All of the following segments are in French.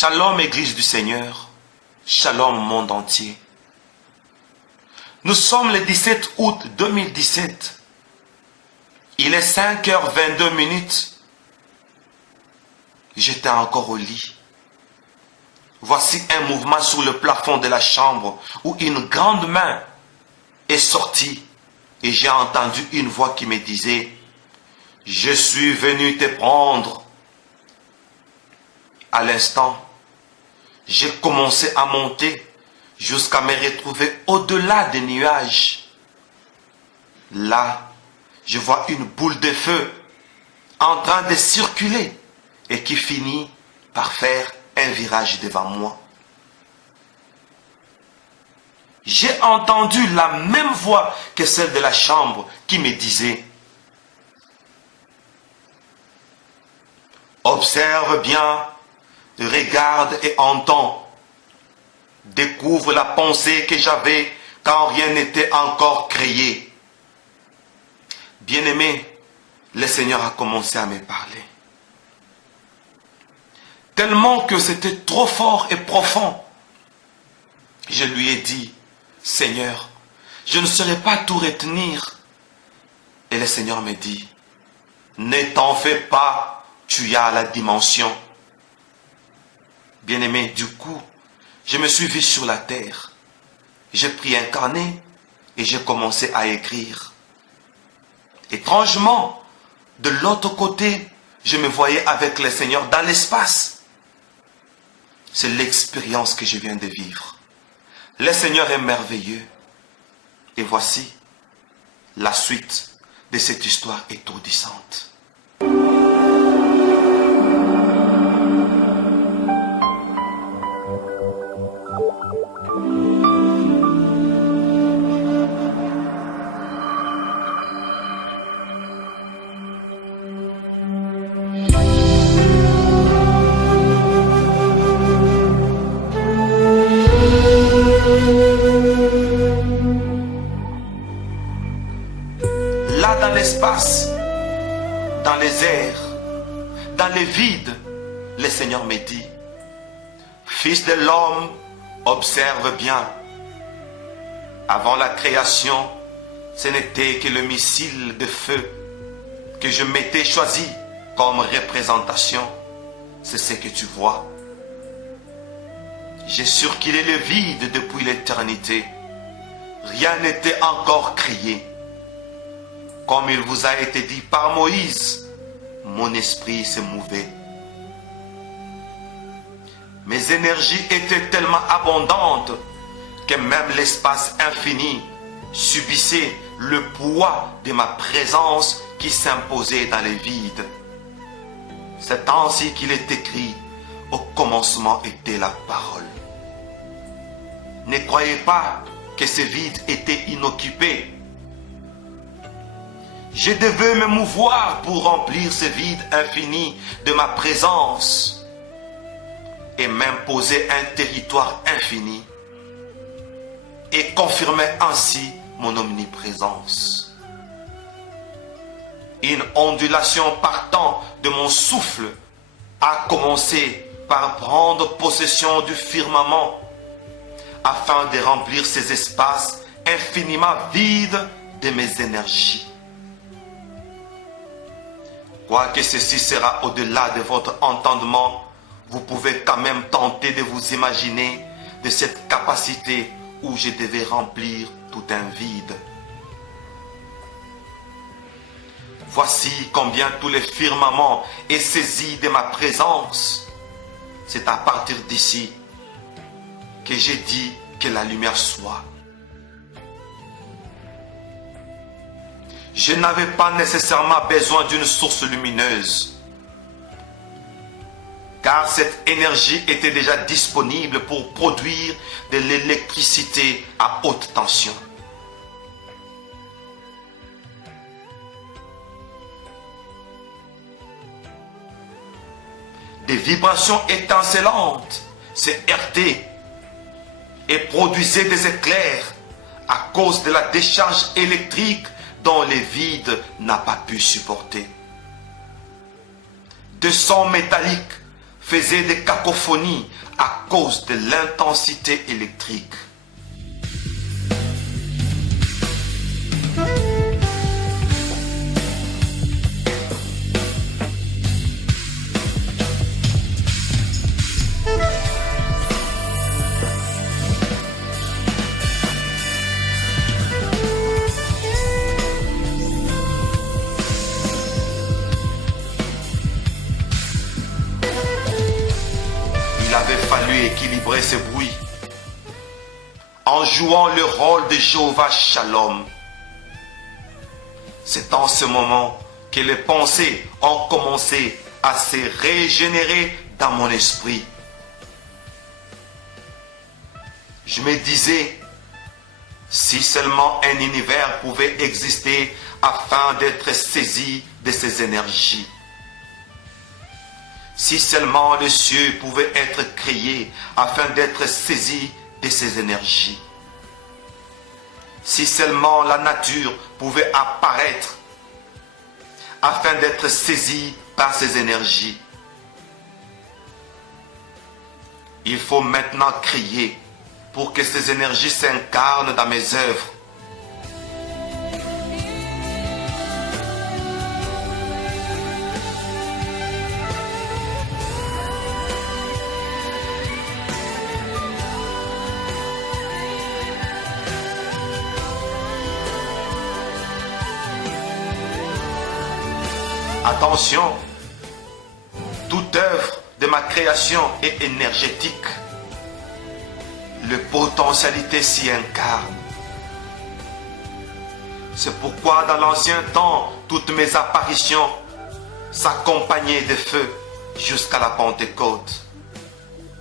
Shalom Église du Seigneur, Shalom monde entier. Nous sommes le 17 août 2017. Il est 5h22. J'étais encore au lit. Voici un mouvement sur le plafond de la chambre où une grande main est sortie et j'ai entendu une voix qui me disait « Je suis venu te prendre ». À l'instant, j'ai commencé à monter jusqu'à me retrouver au-delà des nuages. Là, je vois une boule de feu en train de circuler et qui finit par faire un virage devant moi. J'ai entendu la même voix que celle de la chambre qui me disait « Observe bien, regarde et entends. Découvre la pensée que j'avais quand rien n'était encore créé. » Bien-aimé, le Seigneur a commencé à me parler. Tellement que c'était trop fort et profond. Je lui ai dit, Seigneur, je ne saurais pas tout retenir. Et le Seigneur me dit, ne t'en fais pas, tu as la dimension. Bien-aimé, du coup, je me suis vu sur la terre. J'ai pris un carnet et j'ai commencé à écrire. Étrangement, de l'autre côté, je me voyais avec le Seigneur dans l'espace. C'est l'expérience que je viens de vivre. Le Seigneur est merveilleux. Et voici la suite de cette histoire étourdissante. Là dans l'espace, dans les airs, dans les vides, le Seigneur me dit, Fils de l'homme, observe bien. Avant la création, ce n'était que le missile de feu que je m'étais choisi comme représentation. C'est ce que tu vois. J'ai circulé le vide depuis l'éternité. Rien n'était encore créé. Comme il vous a été dit par Moïse, mon esprit se mouvait. Mes énergies étaient tellement abondantes que même l'espace infini subissait le poids de ma présence qui s'imposait dans les vides. C'est ainsi qu'il est écrit, au commencement était la parole. Ne croyez pas que ce vide était inoccupé. Je devais me mouvoir pour remplir ce vide infini de ma présence et m'imposer un territoire infini et confirmer ainsi mon omniprésence. Une ondulation partant de mon souffle a commencé par prendre possession du firmament afin de remplir ces espaces infiniment vides de mes énergies. Quoique ceci sera au-delà de votre entendement, vous pouvez quand même tenter de vous imaginer de cette capacité où je devais remplir tout un vide. Voici combien tout le firmament est saisi de ma présence. C'est à partir d'ici que j'ai dit que la lumière soit. Je n'avais pas nécessairement besoin d'une source lumineuse, car cette énergie était déjà disponible pour produire de l'électricité à haute tension. Des vibrations étincelantes se heurtaient et produisaient des éclairs à cause de la décharge électrique dont le vide n'a pas pu supporter. De sons métalliques faisait des cacophonies à cause de l'intensité électrique. Il avait fallu équilibrer ce bruit en jouant le rôle de Jéhovah Shalom. C'est en ce moment que les pensées ont commencé à se régénérer dans mon esprit. Je me disais, si seulement un univers pouvait exister afin d'être saisi de ses énergies. Si seulement les cieux pouvaient être créés afin d'être saisis de ses énergies. Si seulement la nature pouvait apparaître afin d'être saisie par ses énergies. Il faut maintenant crier pour que ces énergies s'incarnent dans mes œuvres. Attention, toute œuvre de ma création est énergétique. Les potentialités s'y incarnent. C'est pourquoi dans l'ancien temps, toutes mes apparitions s'accompagnaient de feu jusqu'à la Pentecôte.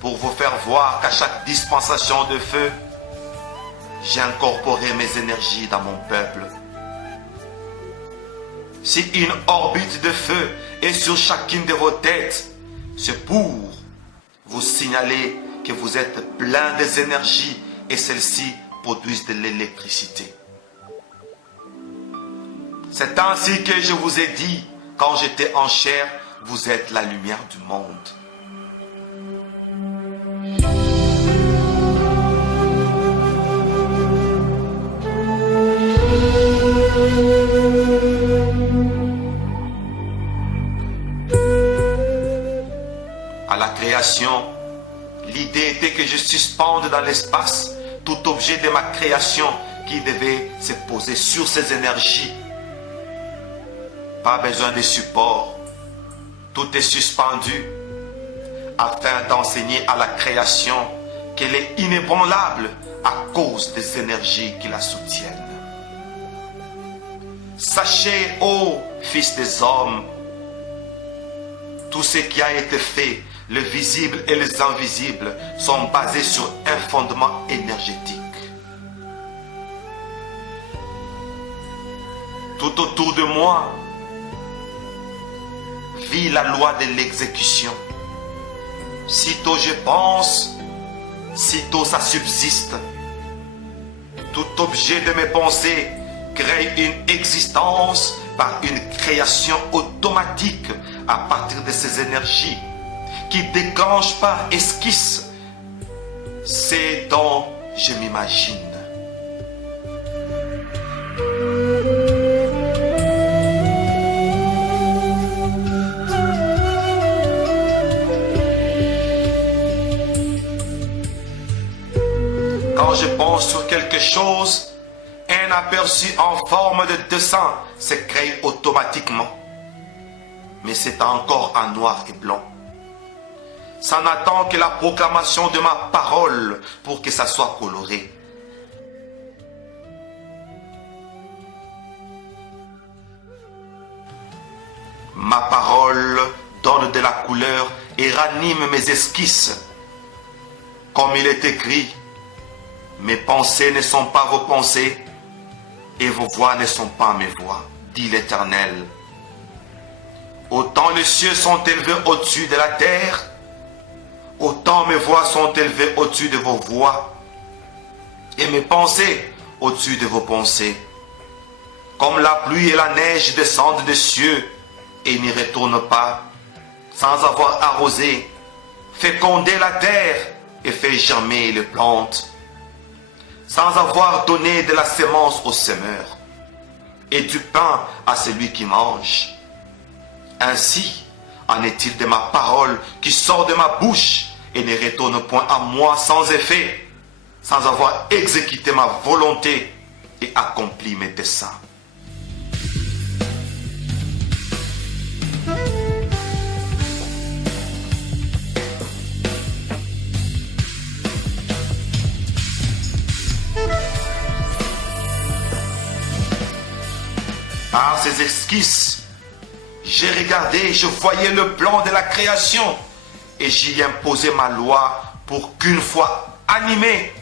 Pour vous faire voir qu'à chaque dispensation de feu, j'ai incorporé mes énergies dans mon peuple. Si une orbite de feu est sur chacune de vos têtes, c'est pour vous signaler que vous êtes plein des énergies et celles-ci produisent de l'électricité. C'est ainsi que je vous ai dit, quand j'étais en chair, vous êtes la lumière du monde. À la création, l'idée était que je suspende dans l'espace tout objet de ma création qui devait se poser sur ces énergies. Pas besoin de support, tout est suspendu afin d'enseigner à la création qu'elle est inébranlable à cause des énergies qui la soutiennent. Sachez, ô fils des hommes, tout ce qui a été fait, le visible et les invisibles, sont basés sur un fondement énergétique. Tout autour de moi vit la loi de l'exécution. Sitôt je pense, sitôt ça subsiste. Tout objet de mes pensées crée une existence par une création automatique à partir de ces énergies qui déclenchent par esquisse ce dont je m'imagine. Quand je pense sur quelque chose, un aperçu en forme de dessin se crée automatiquement. Mais c'est encore en noir et blanc. Ça n'attend que la proclamation de ma parole pour que ça soit coloré. Ma parole donne de la couleur et ranime mes esquisses. Comme il est écrit, mes pensées ne sont pas vos pensées et vos voix ne sont pas mes voix, dit l'Éternel. Autant les cieux sont élevés au-dessus de la terre, autant mes voix sont élevées au-dessus de vos voix et mes pensées au-dessus de vos pensées. Comme la pluie et la neige descendent des cieux et n'y retournent pas, sans avoir arrosé, féconder la terre et fait germer les plantes, sans avoir donné de la sémence au semeur et du pain à celui qui mange. Ainsi en est-il de ma parole qui sort de ma bouche et ne retourne point à moi sans effet, sans avoir exécuté ma volonté et accompli mes desseins. Par ces esquisses, j'ai regardé, je voyais le plan de la création et j'y imposais ma loi pour qu'une fois animé,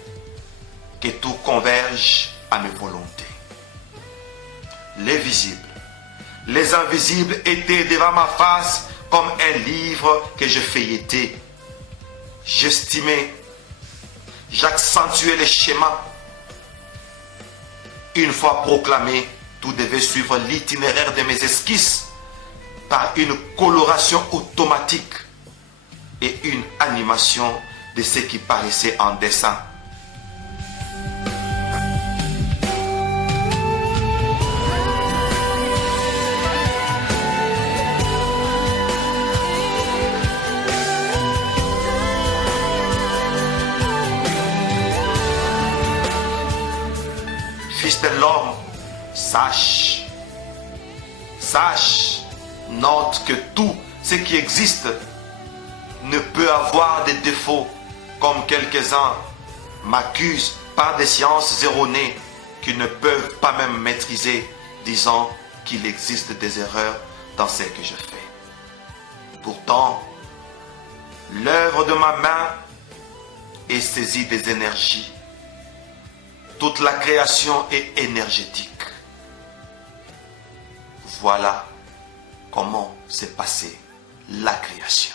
que tout converge à mes volontés. Les visibles, les invisibles étaient devant ma face comme un livre que je feuilletais. J'estimais, j'accentuais les schémas. Une fois proclamé, tout devait suivre l'itinéraire de mes esquisses par une coloration automatique et une animation de ce qui paraissait en dessin. Fils de l'homme, sache, note que tout ce qui existe ne peut avoir de défauts, comme quelques-uns m'accusent par des sciences erronées qu'ils ne peuvent pas même maîtriser, disant qu'il existe des erreurs dans ce que je fais. Pourtant, l'œuvre de ma main est saisie des énergies. Toute la création est énergétique. Voilà comment s'est passée la création.